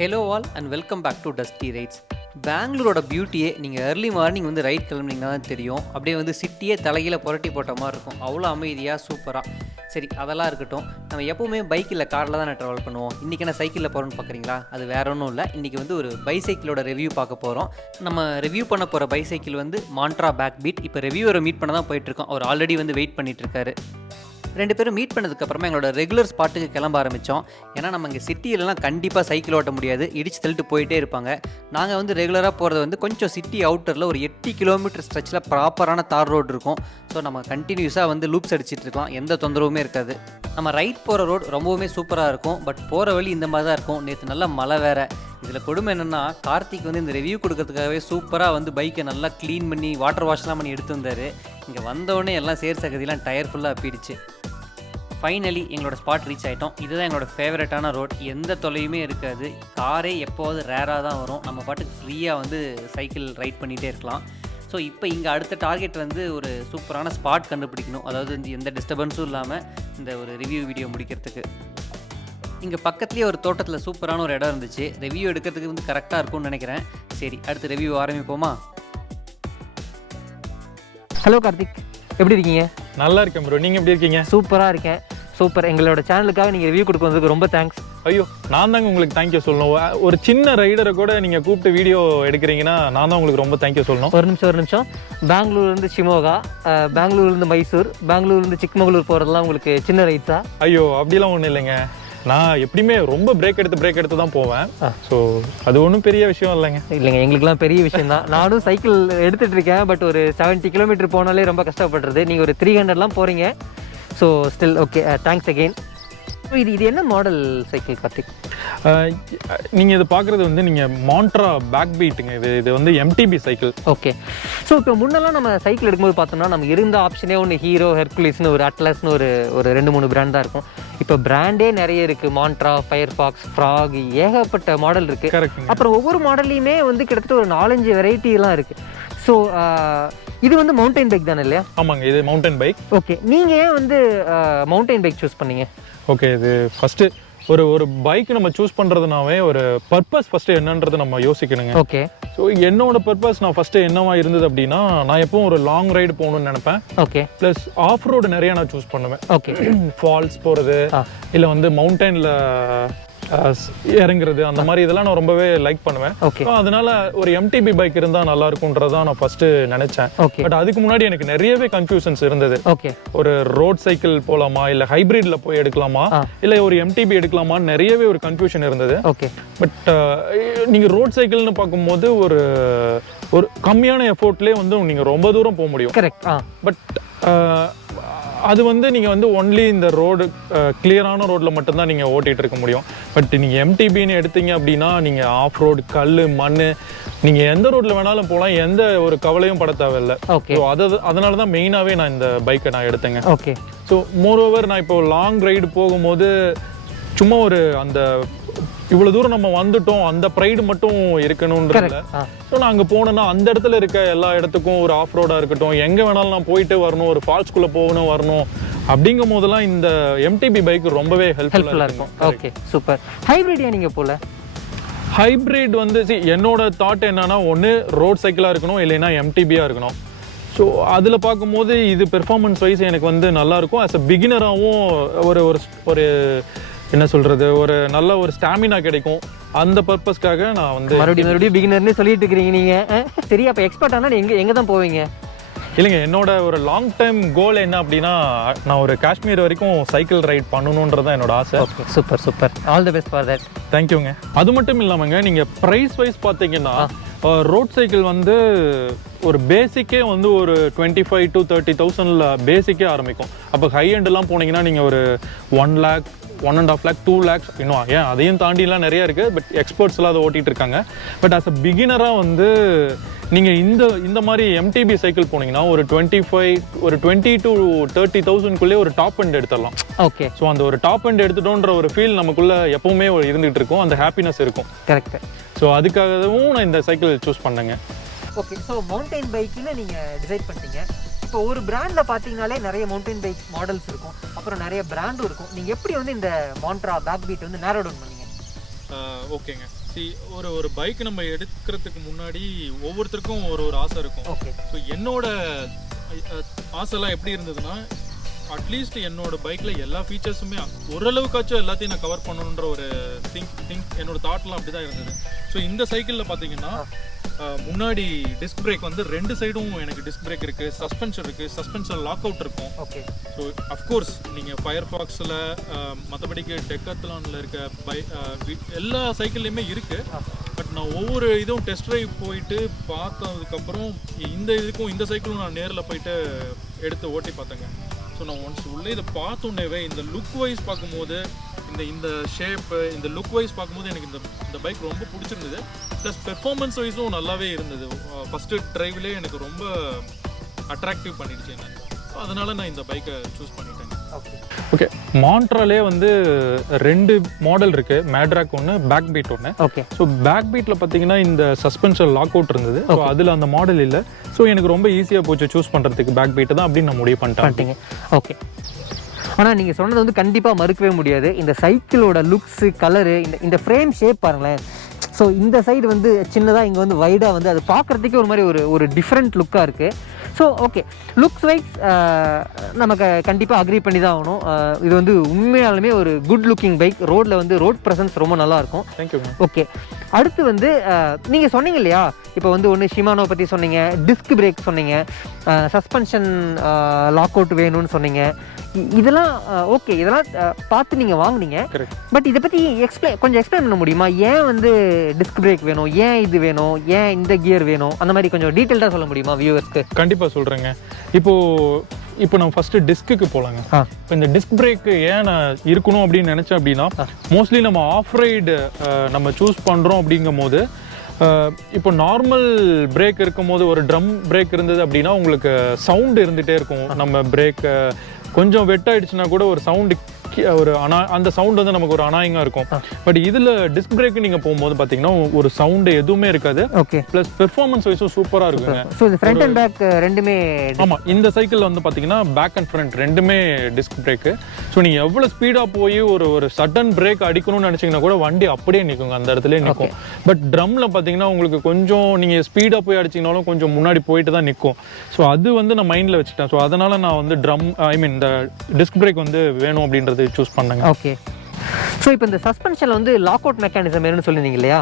Hello all and welcome back to dustirides. பெங்களூரோட பியூட்டியே நீங்கள் ஏர்லி மார்னிங் வந்து ரைட் கிளம்புனீங்கன்னா தான் தெரியும். அப்படியே வந்து சிட்டியே தலைகீழ புரட்டி போட்ட மாதிரி இருக்கும். அவ்வளோ அமைதியாக சூப்பராக. சரி, அதெல்லாம் இருக்கட்டும். நம்ம எப்போவுமே பைக் இல்லை காரில் தான் ட்ராவல் பண்ணுவோம். இன்றைக்கி என்ன சைக்கிளில் போகிறோன்னு பார்க்குறீங்களா? அது வேற ஒன்றும் இல்லை. இன்றைக்கி வந்து ஒரு பைசைக்கிளோட ரிவ்யூ பார்க்க போகிறோம். நம்ம ரிவ்யூ பண்ண போகிற பைசைக்கிள் வந்து மாண்ட்ரா பேக் பீட். இப்போ ரிவ்யூவரை மீட் பண்ண தான் போயிட்டுருக்கோம். அவர் ஆல்ரெடி வந்து வெயிட் பண்ணிகிட்ருக்காரு. ரெண்டு பேரும் மீட் பண்ணதுக்கப்புறமா எங்களோட ரெகுலர் ஸ்பாட்டுக்கு கிளம்ப ஆரம்பித்தோம். ஏன்னா நம்ம இங்கே சிட்டியிலலாம் கண்டிப்பாக சைக்கிள் ஓட்ட முடியாது, இடிச்சு தள்ளிட்டு போயிட்டே இருப்பாங்க. நாங்கள் வந்து ரெகுலராக போகிறது வந்து கொஞ்சம் சிட்டி அவுட்டரில் ஒரு 8 கிலோமீட்டர் ஸ்ட்ரெச்சில் ப்ராப்பரான தார் ரோடு இருக்கும். ஸோ நம்ம கண்டினியூஸாக வந்து லூப்ஸ் அடிச்சிட்டு இருக்கலாம், எந்த தொந்தரவுமே இருக்காது. நம்ம ரைட் போகிற ரோடு ரொம்பவுமே சூப்பராக இருக்கும். பட் போகிற வழி இந்த மாதிரி தான் இருக்கும். நேற்று நல்லா மழை வேறு. இதில் கொடுமை என்னென்னா, கார்த்திக் வந்து இந்த ரிவ்யூ கொடுக்கறதுக்காகவே சூப்பராக வந்து பைக்கை நல்லா க்ளீன் பண்ணி வாட்டர் வாஷ்லாம் பண்ணி எடுத்து வந்தார். இங்கே வந்தோடனே எல்லாம் சேர் சகதியெலாம் டயர் ஃபுல்லாக அப்பிடுச்சு. ஃபைனலி எங்களோட ஸ்பாட் ரீச் ஆகிட்டோம். இதுதான் எங்களோட ஃபேவரட்டான ரோட். எந்த தொலையுமே இருக்காது. காரே எப்போது ரேராக தான் வரும். நம்ம பாட்டுக்கு ஃப்ரீயாக வந்து சைக்கிள் ரைட் பண்ணிகிட்டே இருக்கலாம். ஸோ இப்போ இங்கே அடுத்த டார்கெட் வந்து ஒரு சூப்பரான ஸ்பாட் கண்டுபிடிக்கணும். அதாவது எந்த டிஸ்டர்பன்ஸும் இல்லாமல் இந்த ஒரு ரிவ்யூ வீடியோ முடிக்கிறதுக்கு. இங்கே பக்கத்துலேயே ஒரு தோட்டத்தில் சூப்பரான ஒரு இடம் இருந்துச்சு. ரிவ்யூ எடுக்கிறதுக்கு வந்து கரெக்டாக இருக்கும்னு நினைக்கிறேன். சரி, அடுத்து ரிவ்யூ ஆரம்பிப்போமா? ஹலோ கார்த்திக், எப்படி இருக்கீங்க? நல்லா இருக்கேன் ப்ரோ, நீங்கள் எப்படி இருக்கீங்க? சூப்பராக இருக்கேன். சூப்பர். எங்களோட சேனலுக்காக நீங்கள் ரிவ்யூ கொடுக்க வந்ததுக்கு ரொம்ப தேங்க்ஸ். ஐயோ, நான் தாங்க உங்களுக்கு தேங்க்யூ சொல்லணும். ஒரு சின்ன ரைடரை கூட நீங்கள் கூப்பிட்டு வீடியோ எடுக்கிறீங்கன்னா நான் தான் உங்களுக்கு ரொம்ப தேங்க்யூ சொல்லணும். ஒரு நிமிஷம். பெங்களூர்லேருந்து ஷிமோகா, பெங்களூர்லேருந்து மைசூர், பெங்களூர்லேருந்து சிக்மங்களூர் போகிறதுலாம் உங்களுக்கு சின்ன ரைட்ஸா? ஐயோ, அப்படிலாம் ஒன்றும் இல்லைங்க. நான் எப்படியுமே ரொம்ப பிரேக் எடுத்து தான் போவேன். ஸோ அது ஒன்றும் பெரிய விஷயம் இல்லைங்க. எங்களுக்குலாம் பெரிய விஷயம் தான். நானும் சைக்கிள் எடுத்துகிட்டு இருக்கேன். பட் ஒரு 70 கிலோமீட்டர் போனாலே ரொம்ப கஷ்டப்படுறது. நீங்கள் ஒரு 300லாம் போகிறீங்க. So still okay, thanks again. இது என்ன மாடல் சைக்கிள் கார்த்திக்? நீங்கள் இது பார்க்குறது வந்து நீங்கள் மாண்ட்ரா பேக் பீட்டுங்க. இது வந்து MTB சைக்கிள். ஓகே. ஸோ இப்போ முன்னெல்லாம் நம்ம சைக்கிள் எடுக்கும்போது பார்த்தோம்னா நம்ம இருந்த ஆப்ஷனே ஒன்று ஹீரோ, ஹெர்குலிஸ்னு, ஒரு அட்லஸ்னு ஒரு 2-3 பிராண்ட் தான் இருக்கும். இப்போ பிராண்டே நிறைய இருக்குது. மாண்ட்ரா, ஃபயர்ஃபாக்ஸ், ஃப்ராக், ஏகப்பட்ட மாடல் இருக்குது. கரெக்ட். அப்புறம் ஒவ்வொரு மாடல்லையுமே வந்து கிட்டத்தட்ட ஒரு 4-5 வெரைட்டிலாம் இருக்குது. ஸோ இது வந்து மவுண்டைன் பைக் தானே இல்லையா? ஆமாங்க, இது மவுண்டன் பைக். ஓகே. நீங்கள் ஏன் வந்து மவுண்டைன் பைக் சூஸ் பண்ணீங்க? ஓகே, இது ஃபஸ்ட்டு ஒரு பைக் நம்ம சூஸ் பண்ணுறதுனாவே ஒரு பர்பஸ் ஃபஸ்ட்டு என்னன்றது நம்ம யோசிக்கணுங்க. ஓகே. ஸோ என்னோட பர்பஸ் நான் ஃபஸ்ட்டு என்னவா இருந்தது அப்படின்னா, நான் எப்பவும் ஒரு லாங் ரைடு போகணும்னு நினைப்பேன். ஓகே. ப்ளஸ் ஆஃப் ரோடு நிறையா நான் சூஸ் பண்ணுவேன். ஓகே. ஃபால்ஸ் போகிறது, இல்லை வந்து மவுண்டனில் இறங்குறது, அந்த மாதிரி இதெல்லாம் நான் ரொம்பவே லைக் பண்ணுவேன். ஓகே. அதனால ஒரு MTB பைக் இருந்தால் நல்லா இருக்கும்ன்றதான் நான் ஃபஸ்ட்டு நினச்சேன். ஓகே. பட் அதுக்கு முன்னாடி எனக்கு நிறையவே கன்ஃபியூஷன்ஸ் இருந்தது. ஓகே. ஒரு ரோட் சைக்கிள் போகலாமா, இல்லை ஹைப்ரிட்ல போய் எடுக்கலாமா, இல்லை ஒரு MTB எடுக்கலாமான்னு நிறையவே ஒரு கன்ஃபியூஷன் இருந்தது. ஓகே. பட் நீங்கள் ரோட் சைக்கிள்னு பார்க்கும்போது ஒரு கம்மியான எஃபோர்ட்லேயே வந்து நீங்கள் ரொம்ப தூரம் போக முடியும். கரெக்ட். பட் அது வந்து நீங்கள் வந்து ஒன்லி இந்த ரோடு கிளியரான ரோட்டில் மட்டும்தான் நீங்கள் ஓட்டிகிட்டு இருக்க முடியும். பட் நீங்கள் MTBன்னு எடுத்தீங்க அப்படின்னா நீங்கள் ஆஃப் ரோடு, கல், மண், நீங்கள் எந்த ரோட்டில் வேணாலும் போகலாம், எந்த ஒரு கவலையும் பட தேவையில்லை. ஸோ அதனால தான் மெயினாகவே நான் இந்த பைக்கை நான் எடுத்தேங்க. ஓகே. ஸோ மோரோவர் நான் இப்போ லாங் ரைடு போகும்போது சும்மா ஒரு அந்த இவ்வளோ தூரம் நம்ம வந்துட்டோம் அந்த ப்ரைடு மட்டும் இருக்கணும்ன்றதில்ல. ஸோ நான் அங்கே போனேன்னா அந்த இடத்துல இருக்க எல்லா இடத்துக்கும் ஒரு ஆஃப் ரோடாக இருக்கட்டும், எங்கே வேணாலும் நான் போயிட்டு வரணும், ஒரு ஃபால்ஸ்குள்ளே போகணும் வரணும் அப்படிங்கும் போதெல்லாம் இந்த MTB பைக் ரொம்பவே ஹெல்ப்ஃபுல்லாக இருக்கும். Okay, super. ஹைப்ரிட் நீங்கள் போல? ஹைப்ரிட் வந்து என்னோட தாட் என்னன்னா, ஒன்று ரோட் சைக்கிளாக இருக்கணும், இல்லைன்னா MTBயாக இருக்கணும். ஸோ அதில் பார்க்கும்போது இது பெர்ஃபார்மன்ஸ் வைஸ் எனக்கு வந்து நல்லாயிருக்கும். ஆஸ் அ பிகினராகவும் ஒரு என்ன சொல்கிறது, ஒரு நல்ல ஒரு ஸ்டாமினா கிடைக்கும். அந்த பர்பஸ்க்காக நான் வந்து மறுபடியும் பிகினர்னே சொல்லிட்டு இருக்கிறீங்க நீங்கள். சரி, அப்போ எக்ஸ்பர்ட் ஆனால் எங்கே தான் போவீங்க? இல்லைங்க, என்னோட ஒரு லாங் டைம் கோல் என்ன அப்படின்னா, நான் ஒரு காஷ்மீர் வரைக்கும் சைக்கிள் ரைட் பண்ணணுன்றதான் என்னோட ஆசை. Okay, super. All the best for that. தேங்க்யூங்க. அது மட்டும் இல்லாமங்க, நீங்கள் ப்ரைஸ் வைஸ் பார்த்தீங்கன்னா ரோட் சைக்கிள் வந்து ஒரு பேசிக்கே வந்து ஒரு 25,000 to 30,000 பேசிக்கே ஆரம்பிக்கும். அப்போ ஹை எண்டெல்லாம் போனீங்கன்னா நீங்கள் ஒரு 1 lakh, 1.5 lakh, 2 lakhs இன்னும் அதையும் தாண்டிலாம் நிறையா இருக்குது. பட் எக்ஸ்பர்ட்ஸ்லாம் அதை ஓட்டிகிட்டு இருக்காங்க. பட் ஆஸ் அ பிகினராக வந்து நீங்கள் இந்த மாதிரி MTB சைக்கிள் போனீங்கன்னா ஒரு 20 to 30,000 ஒரு டாப் எண்ட் எடுத்துடலாம். ஓகே. ஸோ அந்த ஒரு டாப் எண்ட் எடுத்துட்டோன்ற ஒரு ஃபீல் நமக்குள்ளே எப்போவுமே இருந்துகிட்டு இருக்கும், அந்த ஹாப்பினஸ் இருக்கும். கரெக்ட். ஸோ அதுக்காகவும் நான் இந்த சைக்கிள் சூஸ் பண்ணேங்க. ஓகே. ஸோ மவுண்டைன் பைக்குன்னு நீங்கள் டிசைட் பண்ணிட்டீங்க. இப்போ ஒரு பிராண்டில் பார்த்தீங்கனாலே நிறைய மவுண்டைன் பைக் மாடல்ஸ் இருக்கும், அப்புறம் நிறைய பிராண்டும் இருக்கும். நீங்கள் எப்படி வந்து இந்த மாண்ட்ரா பேக் பீட் வந்து நேரோ டவுன் பண்ணீங்க? ஓகேங்க. ஒரு பைக் நம்ம எடுக்கிறதுக்கு முன்னாடி ஒவ்வொருத்தருக்கும் ஒரு ஆசை இருக்கும். ஓகே. ஸோ என்னோட ஆசைலாம் எப்படி இருந்ததுன்னா, அட்லீஸ்ட் என்னோட பைக்கில் எல்லா ஃபீச்சர்ஸுமே ஓரளவுக்காச்சும் எல்லாத்தையும் நான் கவர் பண்ணணுன்ற ஒரு என்னோட தாட்லாம் அப்படி தான் இருந்தது. ஸோ இந்த சைக்கிளில் பார்த்தீங்கன்னா முன்னாடி டிஸ்க் பிரேக் வந்து 2 சைடும் எனக்கு டிஸ்க் பிரேக் இருக்குது, சஸ்பென்ஷன் இருக்குது, சஸ்பென்ஷன் லாக் அவுட் இருக்கும். ஓகே. ஸோ அஃப்கோர்ஸ் நீங்கள் ஃபயர்ஃபாக்ஸில் மற்றபடிக்கு டெக்காத்லானில் இருக்க எல்லா சைக்கிள்லையுமே இருக்குது. பட் நான் ஒவ்வொரு இதுவும் டெஸ்ட் ட்ரைவ் போயிட்டு பார்த்ததுக்கப்புறம் இந்த சைக்கிளும் நான் நேரில் போயிட்டு எடுத்து ஓட்டி பார்த்தேங்க. ஸோ நான் ஒன்ஸ் உள்ளே இதை பார்த்தோன்னேவே இந்த லுக் வைஸ் பார்க்கும்போது இந்த ஷேப்பு இந்த லுக் வைஸ் பார்க்கும்போது எனக்கு இந்த பைக் ரொம்ப பிடிச்சிருந்தது. ப்ளஸ் பெர்ஃபார்மன்ஸ் வைஸும் நல்லாவே இருந்தது. ஃபஸ்ட்டு ட்ரைவ்லேயே எனக்கு ரொம்ப அட்ராக்டிவ் பண்ணிடுச்சு என்ன. ஸோ அதனால் நான் இந்த பைக்கை சூஸ் பண்ணிட்டேன். ஓகே. மாண்ட்ராலே வந்து 2 மாடல் இருக்குது, மேட்ராக் ஒன்று, பேக் பீட் ஒன்று. ஓகே. ஸோ பேக் பீட்டில் பார்த்தீங்கன்னா இந்த சஸ்பென்ஷன் லாக் அவுட் இருந்தது. ஸோ அதில் அந்த மாடல் இல்லை. ஸோ எனக்கு ரொம்ப ஈஸியாக போச்சு சூஸ் பண்ணுறதுக்கு பேக் பீட்டு தான் அப்படின்னு நான் முடிவு பண்ணிட்டேன். ஓகே. ஆனால் நீங்கள் சொன்னது வந்து கண்டிப்பாக மறுக்கவே முடியாது. இந்த சைக்கிளோட லுக்ஸு, கலரு, இந்த ஃப்ரேம் ஷேப் பாருங்களேன். ஸோ இந்த சைடு வந்து சின்னதாக, இங்கே வந்து வைடாக வந்து அது பார்க்குறதுக்கே ஒரு மாதிரி ஒரு டிஃப்ரெண்ட் லுக்காக இருக்குது. ஸோ ஓகே, லுக்ஸ் வைஸ் நமக்கு கண்டிப்பாக அக்ரி பண்ணி தான் ஆகணும். இது வந்து உண்மையாலுமே ஒரு குட் லுக்கிங் பைக். ரோட்டில் வந்து ரோட் ப்ரெசன்ஸ் ரொம்ப நல்லாயிருக்கும். தேங்க்யூ. ஓகே. அடுத்து வந்து நீங்கள் சொன்னீங்க இல்லையா, இப்போ வந்து ஒன்று ஷிமானோ பற்றி சொன்னீங்க, டிஸ்க் பிரேக் சொன்னீங்க, சஸ்பென்ஷன் லாக் அவுட் வேணும்னு சொன்னீங்க. இதெல்லாம் ஓகே, இதெல்லாம் பார்த்து நீங்கள் வாங்குனீங்க. பட் இதை பற்றி கொஞ்சம் எக்ஸ்பிளைன் பண்ண முடியுமா? ஏன் வந்து டிஸ்க் பிரேக் வேணும், ஏன் இது வேணும், ஏன் இந்த கியர் வேணும், அந்த மாதிரி கொஞ்சம் டீட்டெயில்டாக சொல்ல முடியுமா வியூவர்ஸ்க்கு? கண்டிப்பாக சொல்கிறேங்க. இப்போ நம்ம ஃபஸ்ட்டு டிஸ்க்கு போகலாங்க. இப்போ இந்த டிஸ்க் பிரேக்கு ஏன் நான் இருக்கணும் அப்படின்னு நினச்சேன் அப்படின்னா, மோஸ்ட்லி நம்ம ஆஃப் ரைடு நம்ம சூஸ் பண்ணுறோம் அப்படிங்கும் போது, இப்போ நார்மல் பிரேக் இருக்கும் போது ஒரு ட்ரம் பிரேக் இருந்தது அப்படின்னா உங்களுக்கு சவுண்டு இருந்துகிட்டே இருக்கும். நம்ம பிரேக் கொஞ்சம் வெட் ஆயிடுச்சுன்னா கூட ஒரு சவுண்டு, அந்த சவுண்ட் வந்து நமக்கு ஒரு அனாயிங்காக இருக்கும். பட் இதில் டிஸ்க் பிரேக் நீங்கள் போகும்போது பார்த்தீங்கன்னா ஒரு சவுண்டு எதுவுமே இருக்காது. ஓகே. ப்ளஸ் பெர்ஃபார்மன்ஸ் வைஸும் சூப்பராக இருக்குங்க. ஸோ இது ஃப்ரண்ட் அண்ட் பேக் ரெண்டுமே? ஆமாம், இந்த சைக்கிளில் வந்து பார்த்தீங்கன்னா பேக் அண்ட் ஃப்ரண்ட் ரெண்டுமே டிஸ்க் பிரேக்கு. ஸோ நீங்கள் எவ்வளோ ஸ்பீடாக போய் ஒரு சடன் பிரேக் அடிக்கணும்னு நினச்சிங்கன்னா கூட வண்டி அப்படியே நிற்குங்க, அந்த இடத்துல நிற்கும். பட் ட்ரம்மில் பார்த்தீங்கன்னா உங்களுக்கு கொஞ்சம் நீங்கள் ஸ்பீடாக போய் அடிச்சிங்கனாலும் கொஞ்சம் முன்னாடி போயிட்டு தான் நிற்கும். ஸோ அது வந்து நான் மைண்டில் வச்சுட்டேன். ஸோ அதனால் நான் வந்து இந்த டிஸ்க் பிரேக் வந்து வேணும் அப்படின்றது சூஸ் பண்ணேங்க. ஓகே. ஸோ இப்போ இந்த சஸ்பென்ஷனில் வந்து லாக் அவுட் மெக்கானிசம் என்னன்னு சொல்லியிருந்தீங்க இல்லையா?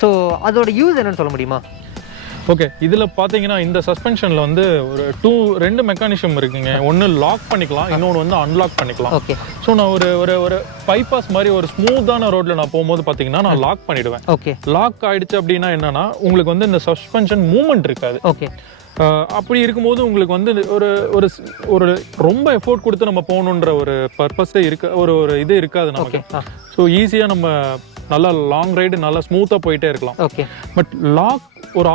ஸோ அதோட யூஸ் என்னன்னு சொல்ல முடியுமா? ஓகே. இதில் பார்த்தீங்கன்னா இந்த சஸ்பென்ஷனில் வந்து ஒரு 2 மெக்கானிசம் இருக்குங்க. ஒன்று லாக் பண்ணிக்கலாம், இன்னொன்று வந்து அன்லாக் பண்ணிக்கலாம். ஓகே. ஸோ நான் ஒரு பைபாஸ் மாதிரி ஒரு ஸ்மூத்தான ரோட்டில் நான் போகும்போது பார்த்தீங்கன்னா நான் லாக் பண்ணிவிடுவேன். ஓகே. லாக் ஆகிடுச்சு அப்படின்னா என்னன்னா உங்களுக்கு வந்து இந்த சஸ்பென்ஷன் மூவ்மெண்ட் இருக்காது. ஓகே. அப்படி இருக்கும்போது உங்களுக்கு வந்து ஒரு ரொம்ப எஃபோர்ட் கொடுத்து நம்ம போகணுன்ற ஒரு பர்பஸே ஒரு இது இருக்காது நமக்கு. ஸோ ஈஸியாக நம்ம நல்லா லாங் ரைடு நல்லா ஸ்மூத்தாக போயிட்டே இருக்கலாம். ஓகே. பட் லாக் ஒரு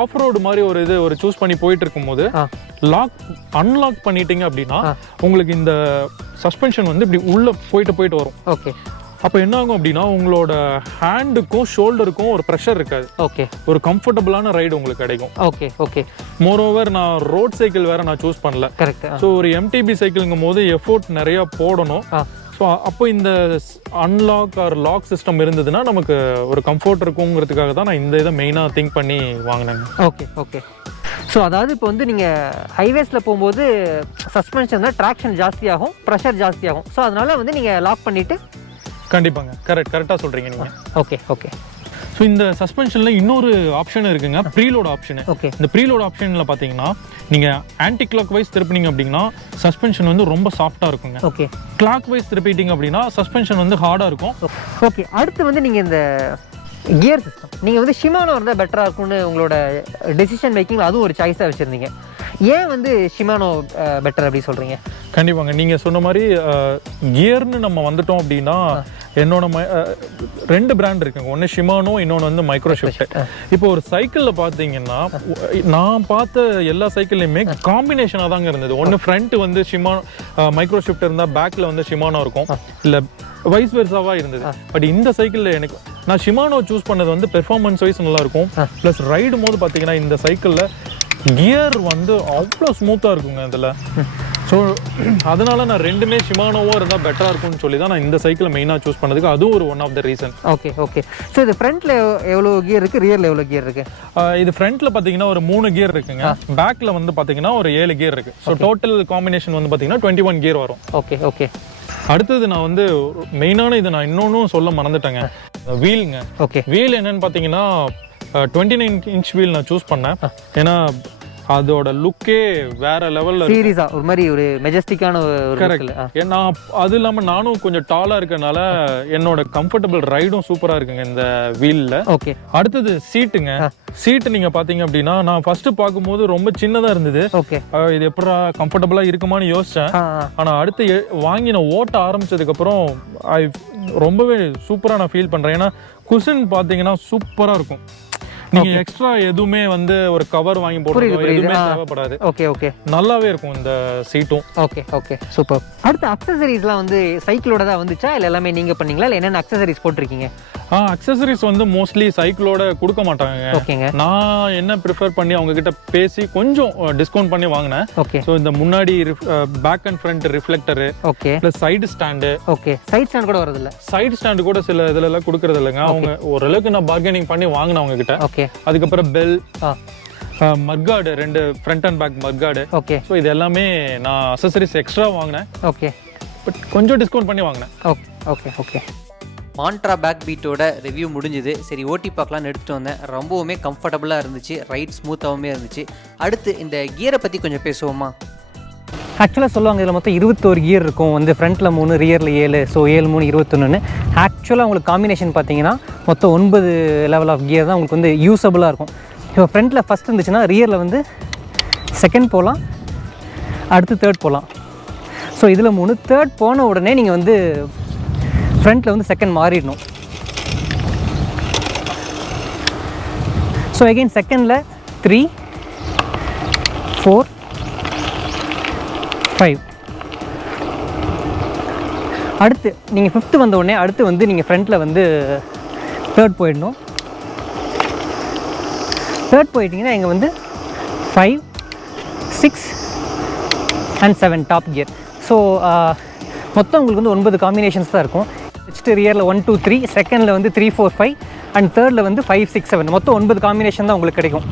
ஆஃப் ரோடு மாதிரி ஒரு சூஸ் பண்ணி போயிட்டு இருக்கும்போது அன்லாக் பண்ணிட்டீங்க அப்படின்னா உங்களுக்கு இந்த சஸ்பென்ஷன் வந்து இப்படி உள்ள போயிட்டு வரும். ஓகே. அப்போ என்ன ஆகும் அப்படின்னா உங்களோட ஹேண்டுக்கும் ஷோல்டருக்கும் ஒரு ப்ரெஷர் இருக்காது. ஓகே. ஒரு கம்ஃபர்டபுளான ரைடு உங்களுக்கு கிடைக்கும். ஓகே. ஓகே. மோரோவர் நான் ரோட் சைக்கிள் வேற நான் சூஸ் பண்ணல. கரெக்ட். ஸோ ஒரு MTB சைக்கிள்ங்கும் போது எஃபோர்ட் நிறைய போடணும். ஸோ அப்போ இந்த அன்லாக் ஆர் லாக் சிஸ்டம் இருந்ததுன்னா நமக்கு ஒரு கம்ஃபர்ட் இருக்குங்கிறதுக்காக தான் நான் இந்த இதை மெயினாக திங்க் பண்ணி வாங்கினேங்க. ஓகே. ஓகே. ஸோ அதாவது இப்போ வந்து நீங்கள் ஹைவேஸில் போகும்போது சஸ்பென்ஷன் தான் ட்ராக்ஷன் ஜாஸ்தியாகும், ப்ரெஷர் ஜாஸ்தியாகும். ஸோ அதனால வந்து நீங்கள் லாக் பண்ணிவிட்டு. கண்டிப்பாங்க, கரெக்டாக சொல்கிறீங்க நீங்கள். ஓகே. ஓகே. ஸோ இந்த சஸ்பென்ஷனில் இன்னொரு ஆப்ஷன் இருக்குங்க, ப்ரீலோட் ஆப்ஷனு. ஓகே. இந்த ப்ரீலோட் ஆப்ஷனில் பார்த்தீங்கன்னா நீங்கள் ஆன்டி கிளாக் வைஸ் திருப்பினீங்க அப்படின்னா சஸ்பென்ஷன் வந்து ரொம்ப சாஃப்டாக இருக்குங்க. ஓகே. கிளாக் வைஸ் திருப்பிட்டீங்க அப்படின்னா சஸ்பென்ஷன் வந்து ஹார்டாக இருக்கும். ஓகே. அடுத்து வந்து நீங்கள் இந்த கியர் சிஸ்டம் நீங்கள் வந்து ஷிமானோ இருந்தால் பெட்டராக இருக்கும்னு உங்களோட டெசிஷன் மேக்கிங்கில் அதுவும் ஒரு சாய்ஸாக வச்சுருந்தீங்க. ஏன் வந்து ஷிமானோ பெட்டர் அப்படி சொல்கிறீங்க? கண்டிப்பாங்க, நீங்கள் சொன்ன மாதிரி கியர்னு நம்ம வந்துட்டோம் அப்படின்னா என்னோட 2 பிராண்ட் இருக்குங்க. ஒன்று ஷிமானோ, இன்னொன்று வந்து மைக்ரோஷிஃப்ட். இப்போ ஒரு சைக்கிளில் பார்த்தீங்கன்னா நான் பார்த்த எல்லா சைக்கிள்லையுமே காம்பினேஷனாக தாங்க இருந்தது. ஒன்று ஃப்ரண்ட் வந்து மைக்ரோஷிஃப்ட் இருந்தால் பேக்கில் வந்து ஷிமானோ இருக்கும், இல்லை வைஸ் வெர்சாவாக இருந்தது. பட் இந்த சைக்கிளில் எனக்கு நான் ஷிமானோ சூஸ் பண்ணது வந்து பெர்ஃபார்மன்ஸ் வைஸ் நல்லாயிருக்கும். ப்ளஸ் ரைடும் போது பார்த்தீங்கன்னா இந்த சைக்கிளில் கியர் வந்து அவ்வளோ ஸ்மூத்தாக இருக்குங்க. இதில் ஸோ அதனால நான் ரெண்டுமே ஷிமானோவாக இருந்தால் பெட்டராக இருக்கும்னு சொல்லி தான் நான் இந்த சைக்கிளை மெயினாக சூஸ் பண்ணதுக்கு அதுவும் ஒரு one of the reason. Okay okay. So இது ஃப்ரண்ட்டில் எவ்வளோ கியர் இருக்குது, ரியரில் எவ்வளோ கியர் இருக்குது? இது ஃப்ரண்ட்டில் பார்த்தீங்கன்னா ஒரு 3 கியர் இருக்குங்க, பேக்கில் வந்து பார்த்தீங்கன்னா ஒரு 7 கியர் இருக்குது. ஸோ டோட்டல் காம்பினேஷன் வந்து பார்த்தீங்கன்னா 21 கியர் வரும். Okay okay. அடுத்தது நான் வந்து மெயினான இது நான் இன்னொன்னும் சொல்ல மறந்துட்டேங்க, வீலுங்க. ஓகே. வீல் என்னன்னு பார்த்தீங்கன்னா 29 இன்ச் வீல் நான் சூஸ் பண்ணேன். ஏன்னா அதோட லுக்கே வேற லெவல்ல சீரியஸா ஒரு மாதிரி ஒரு மெஜஸ்டிக்கான ஒரு கரெக்ட். ஏன்னா அது இல்லாமல் நானும் கொஞ்சம் டாலாக இருக்கனால என்னோட கம்ஃபர்டபுள் ரைடும் சூப்பராக இருக்குங்க இந்த வீலில். ஓகே. அடுத்தது சீட்டுங்க. சீட்டு நீங்க பாத்தீங்க அப்படின்னா நான் ஃபர்ஸ்ட் பார்க்கும்போது ரொம்ப சின்னதா இருந்தது. ஓகே. இது எப்படா கம்ஃபர்டபுளா இருக்குமான்னு யோசிச்சேன். ஆனா அடுத்து வாங்கி நான் ஓட்ட ஆரம்பிச்சதுக்கு அப்புறம் ரொம்பவே சூப்பரா நான் ஃபீல் பண்றேன். ஏன்னா குஷன் பாத்தீங்கன்னா சூப்பரா இருக்கும். நீங்க எக்ஸ்ட்ரா எதுவுமே வந்து ஒரு கவர் வாங்கி போடுறது எதுவுமே தேவைப்படாது. Okay okay. நல்லாவே இருக்கும் இந்த சீட்டும். Okay okay super. அடுத்து அக்சசரிஸ்லாம் வந்து சைக்கிளோட தான் வந்துச்சா இல்லை எல்லாமே நீங்க பண்ணீங்களா, இல்லை என்னென்ன அக்சசரிஸ் போட்டிருக்கீங்க? அக்சசரிஸ் வந்து மோஸ்ட்லி சைக்கிளோட கொடுக்க மாட்டாங்க. ஓகேங்க. நான் என்ன ப்ரிஃபர் பண்ணி அவங்க கிட்ட பேசி கொஞ்சம் டிஸ்கவுண்ட் பண்ணி வாங்கினேன். ஓகே. ஸோ இந்த முன்னாடி back and front reflector, okay, plus side stand. Okay. Side stand கூட வரது இல்ல? சைடு ஸ்டாண்டு கூட சில இதுல எல்லாம் கொடுக்கறது இல்லைங்க. அவங்க ஓரளவுக்கு நான் பார்கெனிங் பண்ணி வாங்கினேன் அவங்க கிட்ட. ஓகே. அதுக்கப்புறம் bell, mudguard, 2 front and back mudguard. Okay. So இது எல்லாமே நான் அக்சசரிஸ் எக்ஸ்ட்ரா வாங்கினேன். ஓகே. பட் கொஞ்சம் டிஸ்கவுண்ட் பண்ணி வாங்கினேன். Okay okay okay. Montra back பீட்டோட ரிவ்யூ முடிஞ்சுது. சரி ஓட்டி பார்க்கலான்னு எடுத்துகிட்டு வந்தேன். ரொம்பவுமே கம்ஃபர்டபுளாக இருந்துச்சு, ரைட் ஸ்மூத்தாகவுமே இருந்துச்சு. அடுத்து இந்த கியரை பற்றி கொஞ்சம் பேசுவோமா? ஆக்சுவலாக சொல்லுவாங்க இதில் மொத்தம் 21 கியர் இருக்கும், வந்து ஃப்ரண்ட்டில் 3, ரியரில் 7. ஸோ 7, 3, 21. ஆக்சுவலாக உங்களுக்கு காம்பினேஷன் பார்த்தீங்கன்னா மொத்தம் 9 லெவல் ஆஃப் கியர் தான் உங்களுக்கு வந்து யூஸபுளாக இருக்கும். இப்போ ஃப்ரண்ட்டில் ஃபஸ்ட் இருந்துச்சுன்னா ரியரில் வந்து செகண்ட் போகலாம், அடுத்து தேர்ட் போகலாம். ஸோ இதில் 3, தேர்ட் போன உடனே நீங்கள் வந்து ஃப்ரண்ட்டில் வந்து செகண்ட் மாறிடணும். ஸோ அகெயின் செகண்டில் 3, 4, 5. அடுத்து நீங்கள் 5th வந்த உடனே அடுத்து வந்து நீங்கள் ஃப்ரண்ட்டில் வந்து தேர்ட் போயிடணும். தேர்ட் போயிட்டீங்கன்னா இங்கே வந்து 5, 6 and 7 டாப் கியர். ஸோ மொத்தம் உங்களுக்கு வந்து 9 காம்பினேஷன்ஸ் தான் இருக்கும். நெக்ஸ்ட்டு ரியரில் 1, 2, 3, செகண்டில் வந்து 3, 4, 5 அண்ட் தேர்டில் வந்து 5, 6, 7. மொத்தம் 9 காம்பினேஷன் தான் உங்களுக்கு கிடைக்கும்.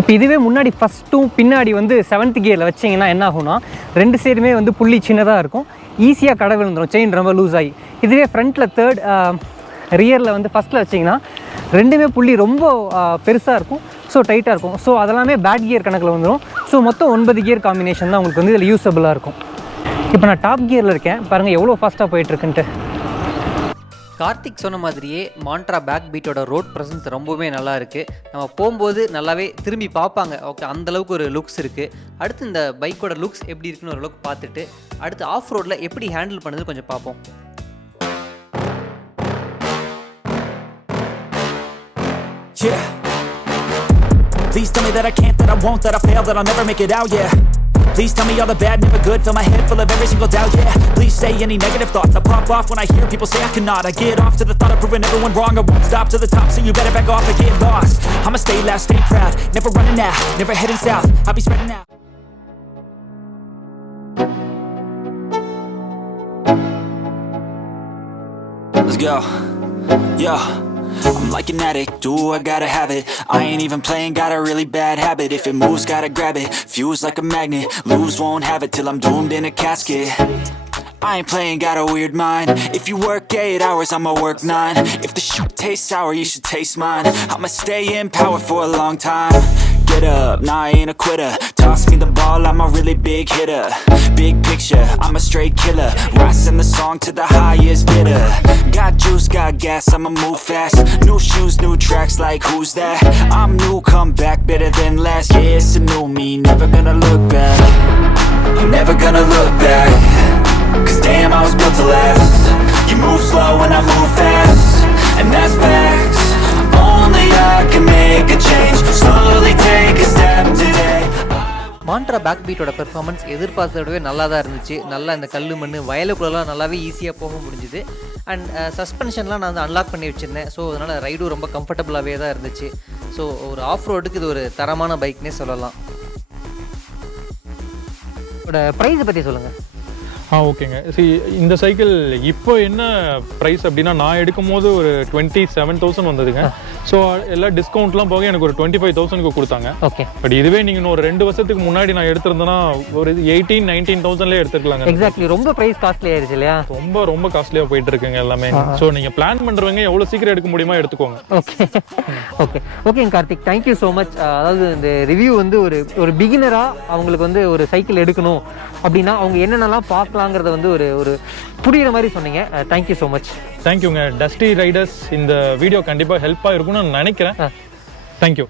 இப்போ இதுவே முன்னாடி ஃபஸ்ட்டும் பின்னாடி வந்து 7th கியரில் வச்சிங்கன்னா என்ன ஆகும்னா 2 சைடுமே வந்து புள்ளி சின்னதாக இருக்கும், ஈஸியாக கடை விழுந்துடும், செயின் ரொம்ப லூஸ் ஆகி. இதுவே ஃப்ரண்ட்டில் தேர்ட், ரியரில் வந்து ஃபஸ்ட்டில் வச்சிங்கன்னா 2மே புள்ளி ரொம்ப பெருசாக இருக்கும், ஸோ டைட்டாக இருக்கும். ஸோ அதெல்லாமே பேட் கியர் கணக்கில் வந்துடும். ஸோ மொத்தம் 9 கியர் காம்பினேஷன் தான் உங்களுக்கு வந்து இதில் யூஸபுளாக இருக்கும். இப்போ நான் டாப் கியரில் இருக்கேன், பாருங்கள் எவ்வளோ ஃபாஸ்ட்டாக போயிட்டுருக்குன்ட்டு. கார்த்திக் சொன்ன மாதிரியே மாண்ட்ரா பேக் பீட்டோட ரோட் ப்ரெசன்ஸ் ரொம்பவே நல்லா இருக்குது. நம்ம போகும்போது நல்லாவே திரும்பி பார்ப்பாங்க. ஓகே, அந்தளவுக்கு ஒரு லுக்ஸ் இருக்குது. அடுத்து இந்த பைக்கோட லுக்ஸ் எப்படி இருக்குன்னு ஓரளவுக்கு பார்த்துட்டு அடுத்து ஆஃப் ரோடில் எப்படி ஹேண்டில் பண்ணுறது கொஞ்சம் பார்ப்போம். Yeah. Please tell me that I can't, that I won't, that I fail, that I'll never make it out, yeah. Please tell me all the bad, never good, fill my head full of every single doubt, yeah. Please say any negative thoughts, I pop off when I hear people say I cannot. I get off to the thought of proving everyone wrong, I won't stop to the top, so you better back off and get lost. I'ma stay loud, stay proud, never running out, never heading south, I'll be spreading out. Let's go, yo. I'm like an addict, do I gotta have it. I ain't even playing, got a really bad habit. If it moves, gotta grab it, fuse like a magnet. Lose, won't have it till I'm doomed in a casket. I ain't playing, got a weird mind. If you work 8 hours, I'ma work 9. If the shit tastes sour, you should taste mine. I'ma stay in power for a long time. Get up, nah I ain't a quitter. Toss me the ball, I'm a really big hitter. Big picture, I'm a straight killer. Rising the song to the highest bidder. Got juice, got gas, I'ma move fast. New shoes, new tracks, like who's that? I'm new, come back, better than last. Yeah, it's a new me, never gonna look back. I'm never gonna look back. Cause damn, I was built to last. You move slow and I move fast, and that's facts. Only I can make a change. Slowly take a step today. Montra back பீட்டோட performance எதிர்பார்த்தத விடவே நல்லா தான் இருந்துச்சு. நல்லா இந்த கல் மண் வயலுக்குள்ளலாம் நல்லாவே ஈஸியாக போக முடிஞ்சுது. அண்ட் சஸ்பென்ஷன்லாம் நான் வந்து அன்லாக் பண்ணி வச்சுருந்தேன். ஸோ அதனால் ரைடும் ரொம்ப கம்ஃபர்டபுளாகவே தான் இருந்துச்சு. ஸோ ஒரு ஆஃப் ரோடுக்கு இது ஒரு தரமான பைக்னே சொல்லலாம். ப்ரைஸை பற்றி சொல்லுங்கள். ஓகேங்க. இந்த சைக்கிள் இப்போ என்ன ப்ரைஸ் அப்படின்னா, நான் எடுக்கும்போது ஒரு 27,000 வந்ததுங்க. ஸோ எல்லா டிஸ்கவுண்ட்லாம் போக எனக்கு ஒரு 25,000க்கு கொடுத்தாங்க. ஓகே. பட் இதுவே நீங்கள் ஒரு 2 வருஷத்துக்கு முன்னாடி நான் எடுத்திருந்தேன்னா ஒரு 18,000-19,000லே எடுத்துக்கலாங்க. எக்ஸாக்ட்லி. ரொம்ப ப்ரைஸ் காஸ்ட்லி ஆயிடுச்சு இல்லையா? ரொம்ப ரொம்ப காஸ்ட்லியாக போயிட்டு இருக்குங்க எல்லாமே. ஸோ நீங்கள் பிளான் பண்ணுறவங்க எவ்வளோ சீக்கிரம் எடுக்க முடியுமா எடுத்துக்கோங்க. ஓகே ஓகே ஓகேங்க கார்த்திக், தேங்க்யூ ஸோ மச். அதாவது இந்த ரிவ்யூ வந்து ஒரு பிகினராக அவங்களுக்கு வந்து ஒரு சைக்கிள் எடுக்கணும் அப்படின்னா அவங்க என்னென்னலாம் பார்க்கலாங்கிறத வந்து ஒரு புரியுற மாதிரி சொன்னீங்க. Thank you so much. தேங்க்யூங்க. டஸ்டி ரைடர்ஸ் இந்த வீடியோ கண்டிப்பாக ஹெல்ப்பாக இருக்கும்னு நான் நினைக்கிறேன். தேங்க்யூ.